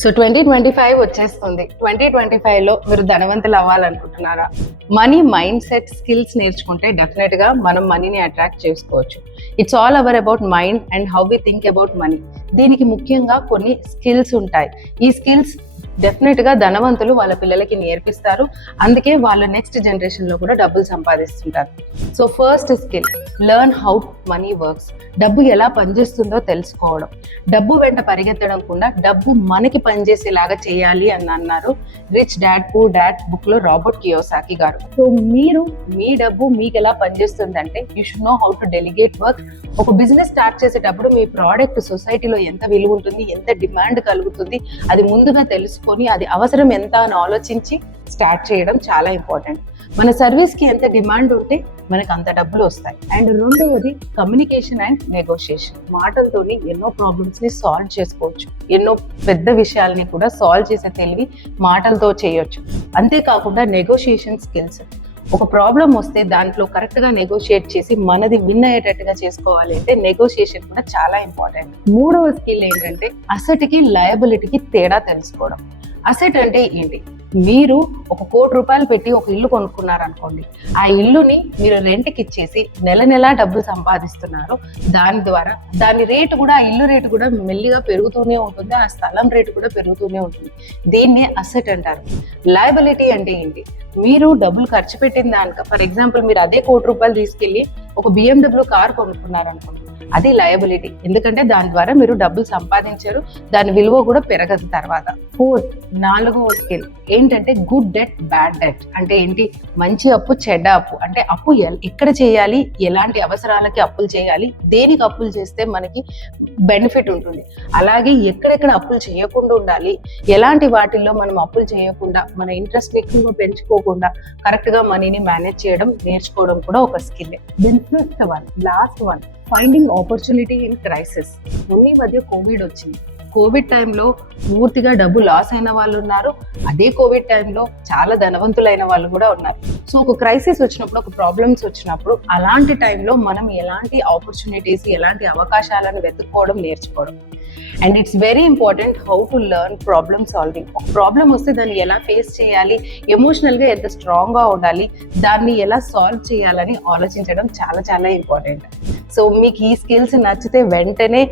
So 2025 వచ్చేస్తుంది. 2025లో మీరు ధనవంతులు అవ్వాలనుకుంటున్నారా? మనీ మైండ్ సెట్ స్కిల్స్ నేర్చుకుంటే డెఫినెట్గా మనం మనీని అట్రాక్ట్ చేసుకోవచ్చు. It's all about mind and how we think about money. దీనికి ముఖ్యంగా కొన్ని స్కిల్స్ ఉంటాయి. ఈ స్కిల్స్ డెఫినెట్గా ధనవంతులు వాళ్ళ పిల్లలకి నేర్పిస్తారు. అందుకే వాళ్ళ నెక్స్ట్ జనరేషన్లో కూడా డబ్బులు సంపాదిస్తుంటారు. So first skill, learn how money works. డబ్బు ఎలా పనిచేస్తుందో తెలుసుకోవడం. డబ్బు వెంట పరిగెత్తడం కూడా డబ్బు మనకి పనిచేసేలాగా చేయాలి అని అన్నారు రిచ్ డాడ్ పూర్ డాడ్ బుక్లో రాబర్ట్ కియోసాకి గారు. సో మీరు మీ డబ్బు మీకు ఎలా పనిచేస్తుందంటే you should know how to delegate work. ఒక బిజినెస్ స్టార్ట్ చేసేటప్పుడు మీ ప్రోడక్ట్ సొసైటీలో ఎంత విలువ ఉంటుంది, ఎంత డిమాండ్ కలుగుతుంది, అది ముందుగా తెలుసుకొని అది అవసరం ఎంత అని ఆలోచించి స్టార్ట్ చేయడం చాలా ఇంపార్టెంట్. మన సర్వీస్కి ఎంత డిమాండ్ ఉంటే మనకు అంత డబ్బులు వస్తాయి. అండ్ రెండవది కమ్యూనికేషన్ అండ్ నెగోషియేషన్. మాటలతోని ఎన్నో ప్రాబ్లమ్స్ని సాల్వ్ చేసుకోవచ్చు. ఎన్నో పెద్ద విషయాల్ని కూడా సాల్వ్ చేసే తెలివి మాటలతో చేయొచ్చు. అంతేకాకుండా నెగోషియేషన్ స్కిల్స్. ఒక ప్రాబ్లం వస్తే దాంట్లో కరెక్ట్గా నెగోషియేట్ చేసి మనది విన్ అయ్యేటట్టుగా చేసుకోవాలి అంటే నెగోషియేషన్ కూడా చాలా ఇంపార్టెంట్. మూడవ స్కిల్ ఏంటంటే అసెట్కి లయబిలిటీకి తేడా తెలుసుకోవడం. అసెట్ అంటే ఏంటి? మీరు ఒక ₹1,00,00,000 పెట్టి ఒక ఇల్లు కొనుక్కున్నారనుకోండి, ఆ ఇల్లుని మీరు రెంట్కి ఇచ్చేసి నెల నెలా డబ్బులు సంపాదిస్తున్నారు. దాని ద్వారా దాని రేటు కూడా, ఆ ఇల్లు రేటు కూడా మెల్లిగా పెరుగుతూనే ఉంటుంది, ఆ స్థలం రేటు కూడా పెరుగుతూనే ఉంటుంది. దీన్నే అసెట్ అంటారు. లయబిలిటీ అంటే ఏంటి? మీరు డబ్బులు ఖర్చు పెట్టిన దానిక, ఫర్ ఎగ్జాంపుల్ మీరు అదే ₹1,00,00,000 తీసుకెళ్ళి ఒక BMW కార్ కొనుక్కున్నారనుకోండి, అది లయబిలిటీ. ఎందుకంటే దాని ద్వారా మీరు డబ్బులు సంపాదించారు, దాని విలువ కూడా పెరగదు తర్వాత. నాలుగవ స్కిల్ ఏంటంటే గుడ్ డెట్ బ్యాడ్ డెట్. అంటే ఏంటి? మంచి అప్పు చెడ్డ అప్పు. అంటే అప్పు ఎక్కడ చేయాలి, ఎలాంటి అవసరాలకి అప్పులు చేయాలి, దేనికి అప్పులు చేస్తే మనకి బెనిఫిట్ ఉంటుంది, అలాగే ఎక్కడెక్కడ అప్పులు చేయకుండా ఉండాలి, ఎలాంటి వాటిల్లో మనం అప్పులు చేయకుండా మన ఇంట్రెస్ట్ ఎక్కువగా పెంచుకోకుండా కరెక్ట్గా మనీని మేనేజ్ చేయడం నేర్చుకోవడం కూడా ఒక skill. Then fifth one, last one, finding opportunity in crisis. ఈ మధ్య కోవిడ్ వచ్చింది. కోవిడ్ టైంలో పూర్తిగా డబ్బు లాస్ అయిన వాళ్ళు ఉన్నారు. అదే కోవిడ్ టైంలో చాలా ధనవంతులైన వాళ్ళు కూడా ఉన్నారు. సో ఒక క్రైసిస్ వచ్చినప్పుడు, ఒక ప్రాబ్లమ్స్ వచ్చినప్పుడు, అలాంటి టైంలో మనం ఎలాంటి ఆపర్చునిటీస్, ఎలాంటి అవకాశాలను వెతుక్కోవడం నేర్చుకోవడం. And it's very important how to learn problem solving. ఒక ప్రాబ్లం వస్తే దాన్ని ఎలా ఫేస్ చేయాలి, ఎమోషనల్గా ఎంత స్ట్రాంగ్గా ఉండాలి, దాన్ని ఎలా సాల్వ్ చేయాలని ఆలోచించడం చాలా చాలా ఇంపార్టెంట్. సో మీకు ఈ స్కిల్స్ నచ్చితే వెంటనే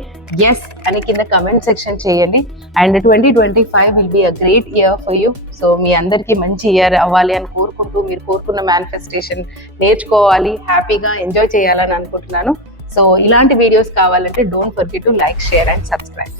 ఎస్ అని కింద కమెంట్ సెక్షన్ చేయండి. And 2025 will be a great year for you. So మీ అందరికీ మంచి ఇయర్ అవ్వాలి అని కోరుకుంటూ, మీరు కోరుకున్న మేనిఫెస్టేషన్ నేర్చుకోవాలి, హ్యాపీగా ఎంజాయ్ చేయాలని అనుకుంటున్నాను. సో ఇలాంటి వీడియోస్ కావాలంటే don't forget to like, share and subscribe.